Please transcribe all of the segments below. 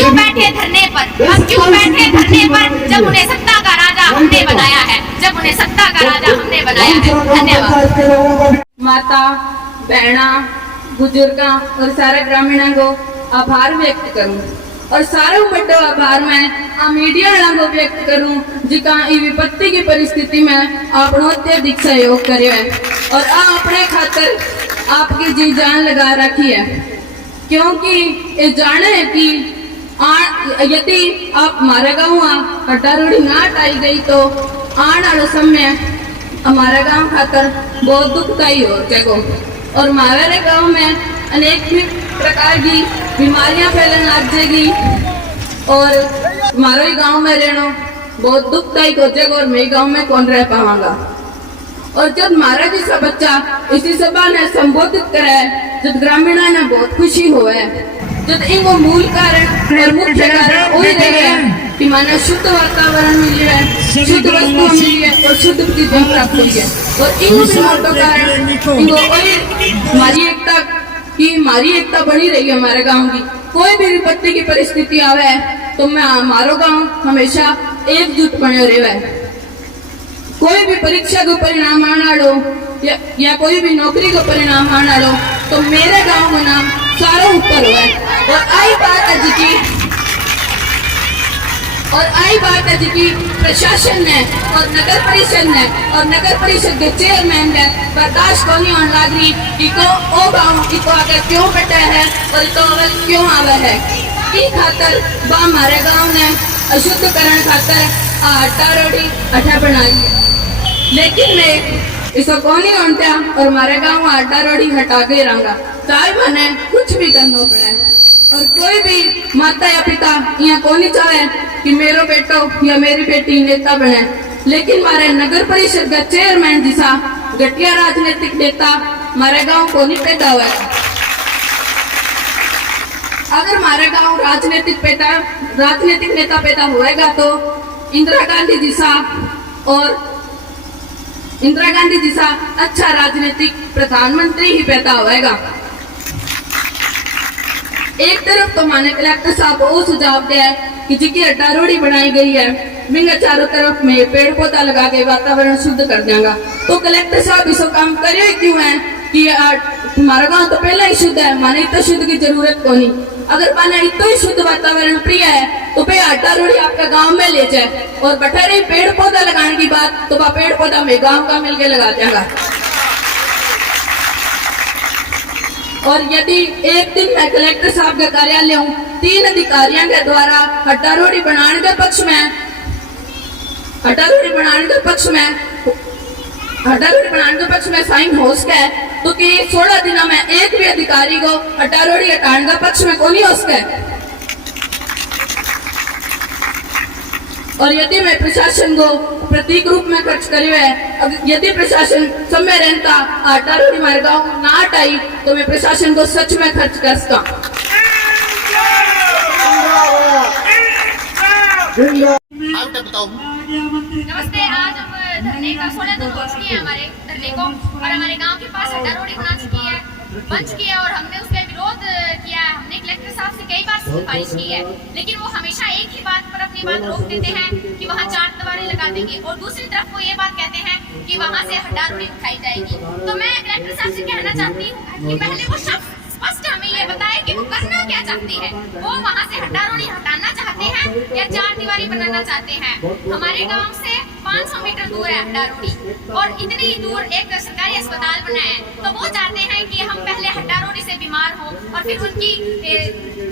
क्यों बैठे धरने पर, हम क्यों बैठे धरने पर, जब उन्हें सत्ता का राजा हमने बनाया है, जब उन्हें सत्ता का राजा हमने बनाया है। धन्यवाद। माता बहना बुजुर्गा और सारे ग्रामीणों को आभार व्यक्त करूं और सारों बड़ो आभार मैं आ मीडिया वालों को व्यक्त करूं जिका ई विपत्ति की परिस्थिति में आपनो अत्यधिक सहयोग करे है और आ अपने खातर आपकी जी जान लगा रखी है, क्योंकि ये जाने है कि यदि आप हमारे गाँव हड्डारोड़ी ना हटाई गई तो आने वाले समय हमारे गांव खातर बहुत दुखदायी हो जाएगा और हमारे गांव में अनेक प्रकार की बीमारियां फैलने लग जाएगी और हमारे गांव में रहना बहुत दुखदायी हो जाएगा और मैं गांव में कौन रह पाऊंगा। और जब हमारा जैसा बच्चा इसी सभा ने संबोधित करे, जब ग्रामीणों ने बहुत खुशी हुआ है, जब इनको मूल कारण और मुख्य कारण वही रहे कि माना शुद्ध वातावरण मिल रहा है, शुद्ध वस्तु मिली है और शुद्ध चीजें प्राप्त हुई है और इन मोटो कारण इनको वही हमारी एकता बनी रही है। हमारे गांव की कोई भी विपत्ति की परिस्थिति आवे है तो मैं हमारो गांव हमेशा एकजुट बने रहे है। कोई भी परीक्षा को परिणाम आना लो या कोई भी नौकरी को परिणाम आना लो तो मेरे गांव का नाम सारा ऊपर हुआ है। और आई बात है जी प्रशासन ने और नगर परिषद के चेयरमैन ने बर्दाश्त को नहीं होने लग रही कि ओ गाँव इको आगे क्यों बैठा है और इको अवल क्यों आवे है की खातर बा हमारे गाँव ने अशुद्धकरण खातर आटा रोटी अठा बनाई है, लेकिन मैं इसको कौन नहीं होता और हमारे गाँव आटा रोटी हटा के रहूंगा, चाहे मैंने कुछ भी करना पड़े। और कोई भी माता या पिता यहाँ कौन नहीं चाहे कि मेरा बेटो या मेरी बेटी नेता बने, लेकिन हमारे नगर परिषद का चेयरमैन जैसा घटिया राजनीतिक नेता हमारे गांव को नहीं पैदा हुआ है। अगर हमारे गांव राजनीतिक नेता पैदा होएगा तो इंदिरा गांधी जैसा अच्छा राजनीतिक प्रधानमंत्री ही पैदा होएगा। एक तरफ तो माने कलेक्टर साहब वो सुझाव दिया है कि जिसकी अड्डारोड़ी बनाई गई है बिंगा चारों तरफ में पेड़ पौधा लगा के वातावरण शुद्ध कर देगा, तो कलेक्टर साहब इसको काम करे क्यों है कि हमारा गांव तो पहले ही शुद्ध है, माने इतना शुद्ध की जरूरत को नहीं। अगर माने इतना ही शुद्ध वातावरण प्रिय है तो भाई अड्डारोड़ी आपका गाँव में ले जाए और बैठा रही पेड़ पौधा लगाने की बात तो वह पेड़ पौधा में गाँव का मिलकर लगा देगा। और यदि एक दिन मैं कलेक्टर साहब के कार्यालय हूँ 3 अधिकारियों के द्वारा हड्डारोड़ी बनाने के पक्ष में साइन हो सके तो कि 16 दिनों में एक भी अधिकारी को हड्डारोड़ी हटाने के पक्ष में कौन हो सके। और यदि मैं प्रशासन को प्रतीक रूप में खर्च करे है, यदि प्रशासन समय रहता हड्डारोड़ी हमारे गाँव ना हटाई तो मैं प्रशासन को सच में खर्च कर सकता। नमस्ते, आज हम धरने का 16 दिन हो चुके हैं हमारे धरने को और हमारे गांव के पास हड्डारोड़ी बन चुकी है और हमने उसका विरोध किया है। हमने कलेक्टर साहब से कई बार सिफारिश की है, लेकिन वो हमेशा एक ही बात पर अपनी बात रोक देते हैं कि वहाँ 4 दीवारें लगा देंगे और दूसरी तरफ वो ये बात कहते हैं कि वहाँ से हड्डारोड़ी उठाई जाएगी। तो मैं कलेक्टर साहब से कहना चाहती हूँ कि पहले वो शब्द स्पष्ट हमें ये बताए कि वो करना क्या चाहती है, वो वहाँ से हड्डारोड़ी हटाना चाहते हैं या 4 दीवारी बनाना चाहते हैं। हमारे गाँव से 500 मीटर दूर है हड्डारोड़ी और इतनी ही दूर एक सरकारी अस्पताल बना है, तो वो चाहते हैं कि हम पहले हड्डारोड़ी से बीमार हो और फिर उनकी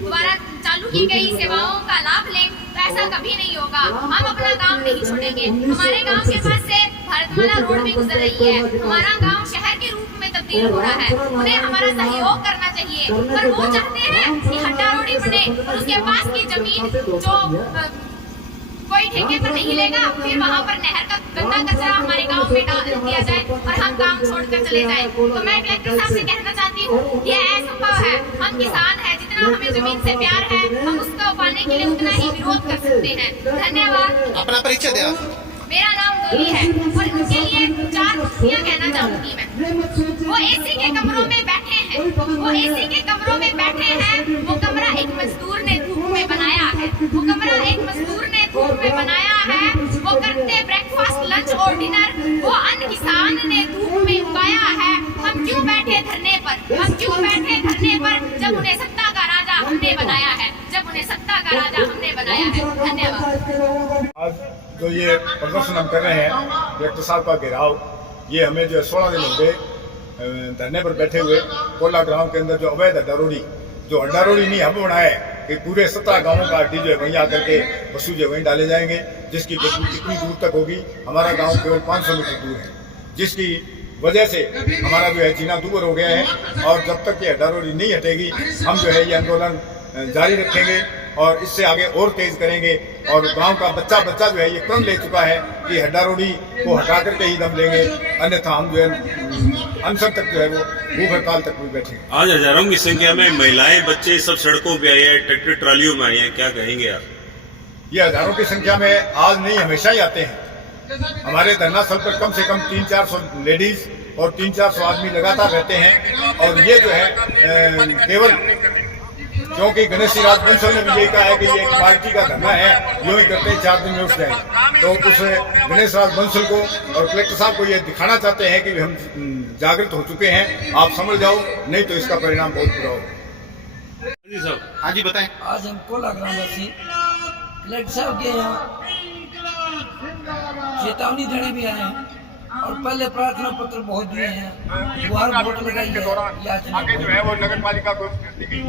द्वारा चालू की गई सेवाओं का लाभ लें, तो ऐसा कभी नहीं होगा। हम अपना गांव नहीं छोड़ेंगे। हमारे गांव के पास से भारतमाला रोड भी गुजर रही है, हमारा गांव शहर के रूप में तब्दील हो रहा है, उन्हें हमारा सहयोग करना चाहिए। पर वो चाहते हैं कि हड्डारोड़ी बने और उसके पास की जमीन जो कोई ठेके पर नहीं लेगा, फिर वहाँ पर नहर का गंदा कचरा हमारे गांव में डाल दिया जाए और हम गांव छोड़कर चले जाएं। तो मैं कलेक्टर साहब से कहना चाहती हूँ ये असंभव है। हम किसान हैं, जितना हमें जमीन से प्यार है हम उसको पाने के लिए उतना ही विरोध कर सकते हैं। धन्यवाद। अपना परिचय दें। मेरा नाम डोली है और उनके लिए 4 कुर्सियाँ कहना चाहूंगी मैं। वो एसी के कमरों में बैठे हैं, वो कमरा एक मजदूर ने धूप में बनाया है। वो कमरा एक मजदूर ने धूप में बनाया है, वो करते ब्रेकफास्ट, लंच और डिनर वो अन्न किसान ने धूप में उगाया है। हम क्यों बैठे धरने पर, हम क्यों बैठे धरने पर जब उन्हें सत्ता का राजा हमने बनाया है, जब उन्हें सत्ता का राजा हमने बनाया है। धन्यवाद। आज जो ये प्रदर्शन हम कर रहे हैं कलेक्टर साहब का घेराव, ये हमें जो 16 दिन हो गए धरने पर बैठे हुए। कोला ग्राम के अंदर जो अवैध अड्डारोड़ी, जो अड्डारोड़ी नहीं हब बनाया है कि पूरे 17 गांवों का अड्डी जो है वहीं आकर के पशु जो वहीं डाले जाएंगे, जिसकी कितनी दूर तक होगी। हमारा गांव केवल 500 मीटर दूर है, जिसकी वजह से हमारा जो है जीना दूर हो गया है। और जब तक ये अड्डारोड़ी नहीं हटेगी हम जो है ये आंदोलन जारी रखेंगे और इससे आगे और तेज करेंगे। और गांव का बच्चा जो है ये प्रण ले चुका है कि हड्डारोड़ी को हटा करके ही दम लेंगे, अन्यथा हम जो है अनशन तक जो है वो भूख हड़ताल तक भी बैठेंगे। आज हजारों की संख्या में महिलाएं, बच्चे सब सड़कों पे आए हैं, ट्रैक्टर ट्रालियों में आए हैं, क्या कहेंगे आप? ये हजारों की संख्या में आज नहीं हमेशा ही आते हैं। हमारे धरना स्थल पर कम से कम 300-400 लेडीज और 300-400 आदमी लगातार रहते हैं। और ये जो है केवल क्योंकि गणेश राज बंसल ने भी यही कहा है कि ये एक पार्टी का धरना है, यूं ही करते 4 दिन में उठ जाएंगे। तो उस गणेश राज बंसल को और कलेक्टर साहब को ये दिखाना चाहते हैं कि हम जागृत हो चुके हैं, आप समझ जाओ, नहीं तो इसका परिणाम बहुत बुरा होगा। जी साहब, हाँ जी बताएं। आज हम कोला ग्रामवासी कलेक्टर साहब के यहाँ चेतावनी देने भी आए हैं और पहले प्रार्थना पत्र बहुत दिए हैं, गुहार वोट लगाई है।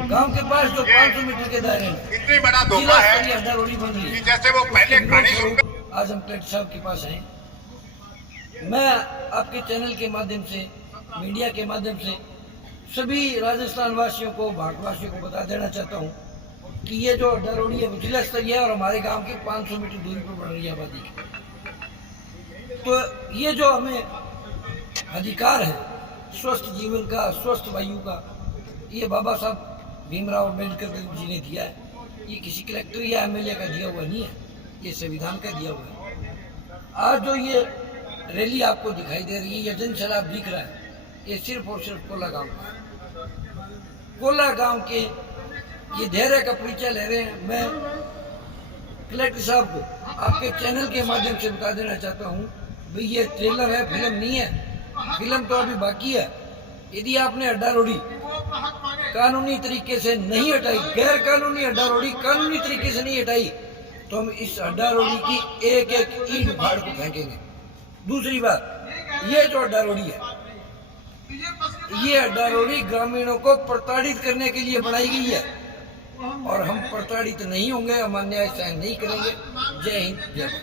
गांव के पास जो 500 मीटर के दायरे में इतनी बड़ा धोखा है अड्डारोड़ी बन रही है, जैसे वो पहले कहानी आज हम कलेक्टर साहब के पास आए। मैं आपके चैनल के माध्यम से, मीडिया के माध्यम से सभी राजस्थान वासियों को, भारतवासियों को बता देना चाहता हूँ कि ये जो अड्डारोड़ी है वो जिला स्तरीय है और हमारे गांव के 500 मीटर दूरी पर बन रही है आबादी की। तो ये जो हमें अधिकार है स्वस्थ जीवन का, स्वस्थ वायु का, ये बाबा साहब भीमराव अम्बेडकर जी ने दिया है। ये किसी कलेक्टर या एमएलए का दिया हुआ नहीं है, ये संविधान का दिया हुआ है। आज जो ये रैली आपको दिखाई दे रही है, ये जनसैलाब दिख रहा है, ये सिर्फ और सिर्फ कोला गांव का है। कोला गांव के ये धैर्य का परिचय ले रहे हैं। मैं कलेक्टर साहब को आपके चैनल के माध्यम से बता देना चाहता हूँ, भाई ये ट्रेलर है, फिल्म नहीं है। फिल्म तो अभी बाकी है। यदि आपने अड्डारोड़ी कानूनी तरीके से नहीं हटाई, गैर कानूनी अड्डारोड़ी कानूनी तरीके से नहीं हटाई, तो हम इस अड्डारोड़ी की एक एक ईंट उखाड़ को फेंकेंगे। दूसरी बात, ये जो अड्डारोड़ी है, ये अड्डारोड़ी ग्रामीणों को प्रताड़ित करने के लिए बनाई गई है और हम प्रताड़ित नहीं होंगे, हम अन्याय सहन नहीं करेंगे। जय हिंद, जय भारत।